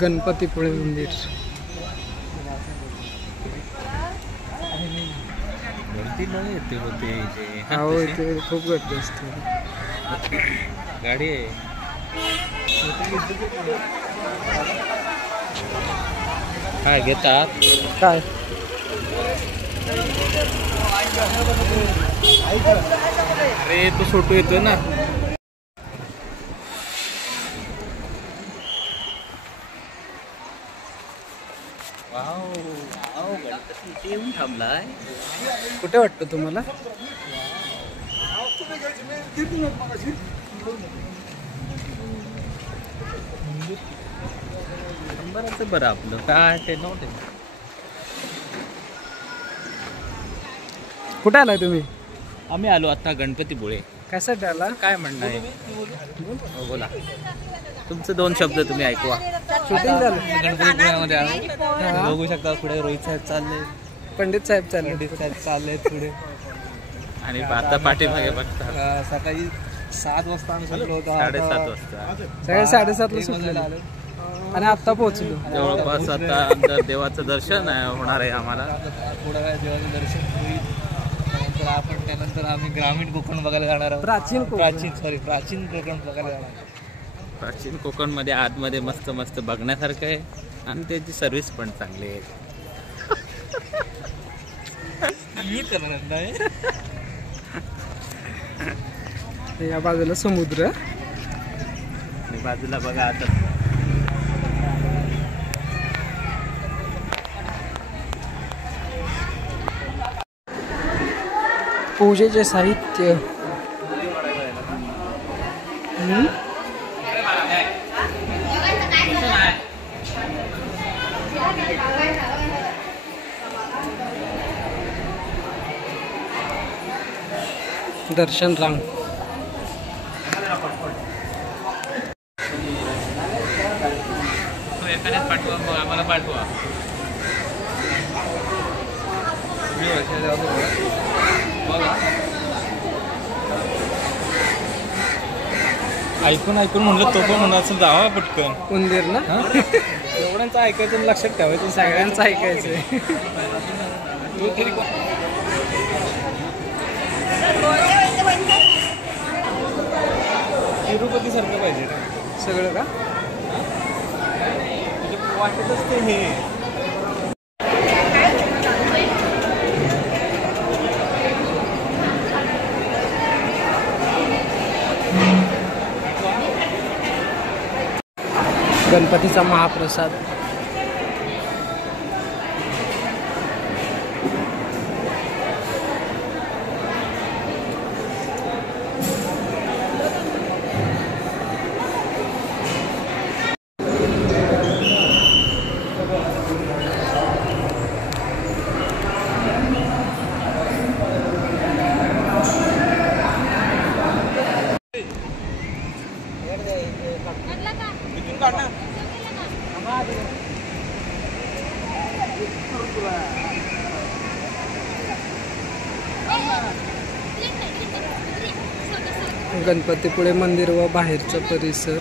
गणपतीपुळे मंदिर. गर्दी नाही येते होते हो इथे खूप गर्दी असते. गाडी आहे काय घेतात काय अरे तो छोटू येतोय ना. गणपती येऊन थांबलाय. कुठे वाटतं तुम्हाला? नंबराचं बरं आपलं काय ते नव्हते. कुठे आलाय तुम्ही? आम्ही आलो आता गणपतीपुळे. कशासाठी आला? काय म्हणणं आहे बोला. तुमचे 2 शब्द तुम्ही ऐकवा. शूटिंग झालं. गणपतीपुळ्यामध्ये आलो. बघू शकता पुढे रोहित साहेब चालले, पंडित साहेब चालले पुढे. आणि आता पाठीमागे बघता सकाळी 7 वाजता आम्ही सुटलो होतो. 7:30 वाजता सगळे 7:30ला सुटलेलं आलं आणि आत्ता पोहोचलो. जवळपास आता अंदर देवाचं दर्शन होणार आहे आम्हाला. थोड्या वेळा देवाचं दर्शन होईल. त्यानंतर आम्ही ग्रामीण कोकण बघायला जाणार आहोत. प्राचीन कोकण बघायला जाणार. प्राचीन कोकणमध्ये आतमध्ये मस्त मस्त बघण्यासारखं आहे आणि त्याची सर्व्हिस पण चांगली आहे. या बाजूला समुद्र आणि बाजूला बघा आता पूजेचे साहित्य. दर्शन रांग. एखाद्याच पाठवा मग आम्हाला पाठवा. ऐकून म्हणलं तो पण म्हणा असेल जावा पटकन. उंदीर ना. एवढ्यांचं ऐकायचं लक्षात ठेवायचं. सगळ्यांचं ऐकायचंय. तिरुपती सारखं पाहिजे सगळं का? वाटतच ते हे गणपतीचा महाप्रसाद. गणपतीपुळे मंदिर व बाहेरचा परिसर.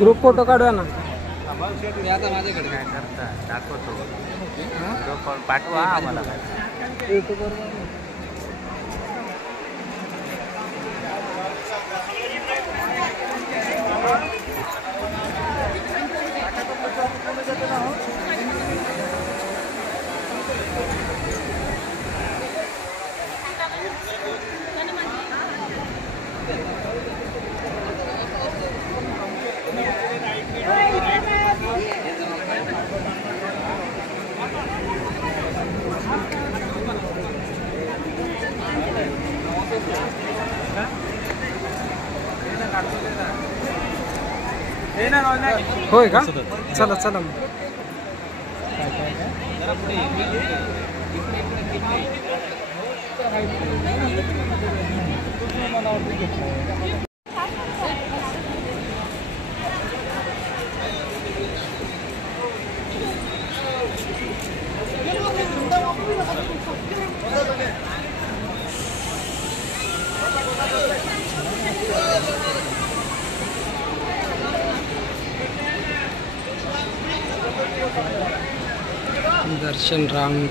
ग्रुप फोटो काढूया ना. आता माझ्याकडे काय करता दाखवतो पाठवा आम्हाला. होय का? चला चला मग. दर्शन रांग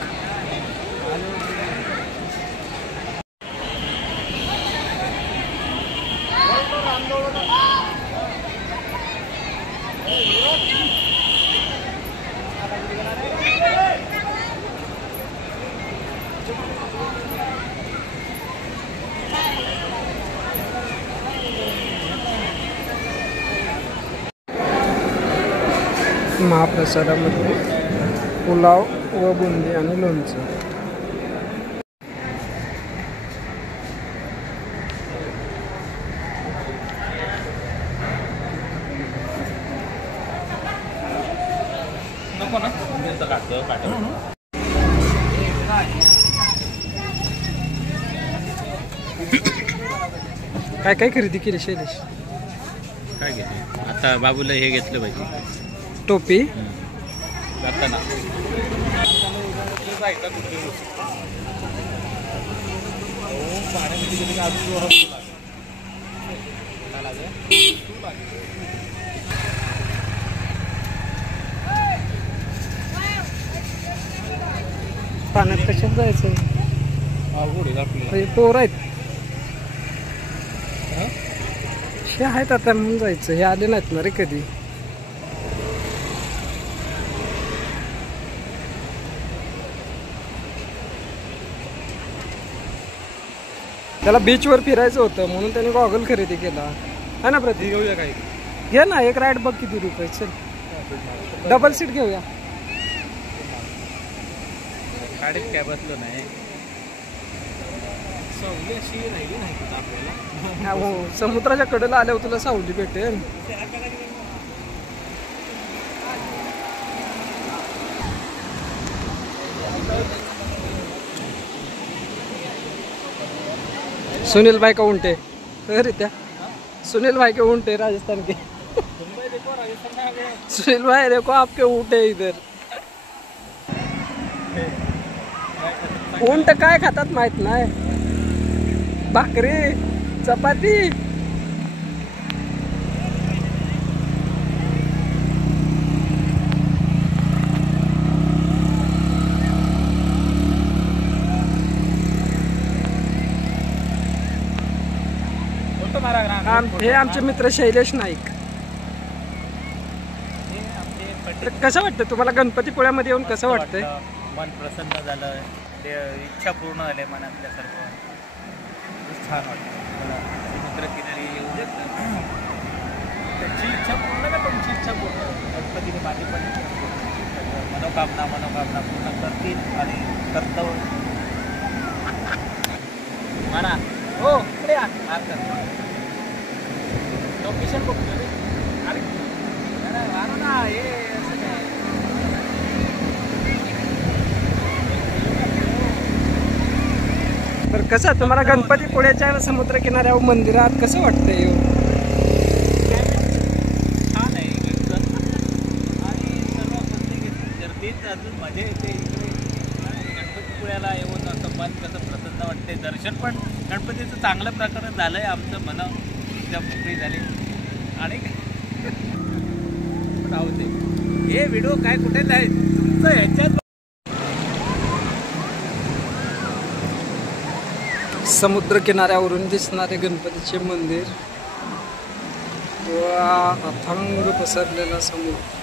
महाप्रसादामध्ये पुलाव व बुंदी आणि लोणचं. नको ना काय काय खरेदी केली शैलेश? काय घेतलं आता? बाबूला हे घेतलं पाहिजे, टोपी. जाताना पाण्यात कशात जायचं? पोर आहेत हे आहेत आता म्हणून जायचं. हे आले नाहीत ना रे कधी. त्याला बीचवर फिरायचं होतं म्हणून त्याने गॉगल खरेदी केला है ना प्रतीक? घेऊया काय? घे ना एक राईड बघ किती रुपये. चल डबल सीट घेऊया. गाडीत काय बसलो नाही. हो समुद्राच्या कडेला आल्यावर तुला सावली भेटेल. सुनील भाई का उंटे अरे त्या सुनील भाई के ऊँट है राजस्थान के. सुनील भाई देखो आपके ऊँट है इधर. ऊँट काय खातात माहित नाही. भाकरी चपाती. हे आमचे मित्र शैलेश नाईक. तर कसं वाटतं तुम्हाला गणपतीपुळ्यामध्ये येऊन? कसं वाटतंय? मन प्रसन्न झालं, ते इच्छा पूर्ण झाली मनातल्या सर्व. छान वाटतं समुद्रकिनारी येऊ देत. त्याची इच्छा पूर्ण नाही, तुमची इच्छा पूर्ण. गणपतीने माझी पण मनोकामना पूर्ण करतील आणि कर्तव्य म्हणा. हो इकडे लोकेशन बघतो रे. अरे ना हे तर कसं तुम्हाला गणपतीपुळ्याच्या समुद्र किनाऱ्यावर मंदिरात कसं वाटतंय? छान आहे आणि सर्व गर्दीत अजून मजा येते इकडे. गणपतीपुळ्याला येऊन असं मन कसं प्रसन्न वाटते. दर्शन पण गणपतीचं चांगल्या प्रकारे झालंय. आमचं मन एकदम मोकळी झाली. आणि राहते हे व्हिडिओ काय कुठे नाही तुमचं ह्याच्यात. समुद्र किनाऱ्यावरून दिसणारे गणपतीचे मंदिर व अथांग पसरलेला समुद्र.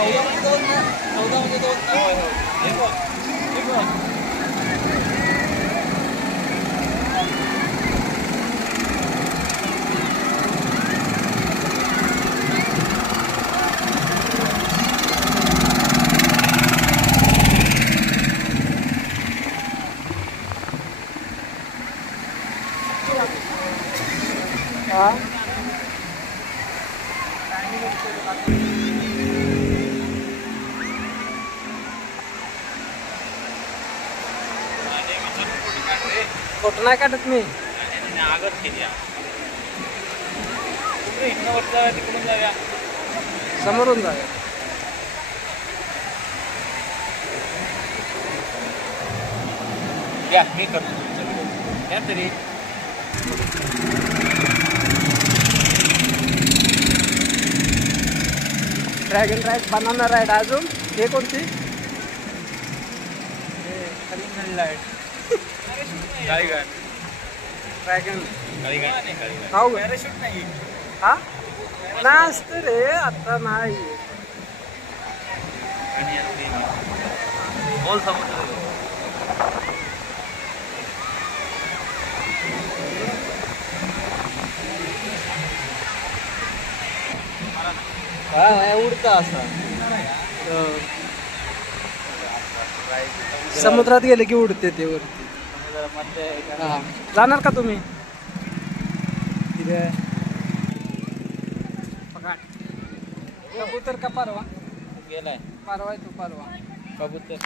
14 मध्ये 2 ना, 14 मध्ये 2 ना. हे बघ, हे बघ. हा फोटो नाही काढत मी. आगत केली इकडून जाऊया, तिकडून जाऊया. समोरून जाऊया. या मी करतो तुमचा व्हिडिओ. या तरी ड्रॅगन राईड, बनाना राईड, अजून हे कोणती? ड्रॅगन हो पॅराशूट नाही. हा नाही असतं रे, आता नाही. बोल समुद्र हा उडता असा. समुद्रात गेले की उडते ते वरती. हा जाणार का तुम्ही? कबूतर का परवा गेलाय परवा आहे, तू परवा कबूतर.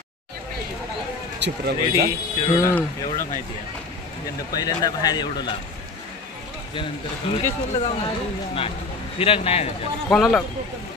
एवढं माहिती आहे. पहिल्यांदा बाहेर एवढं लाभ, त्यानंतर मुंकेश्वरला जाऊन नाही फिरक नाही त्याच्यात. कोणाला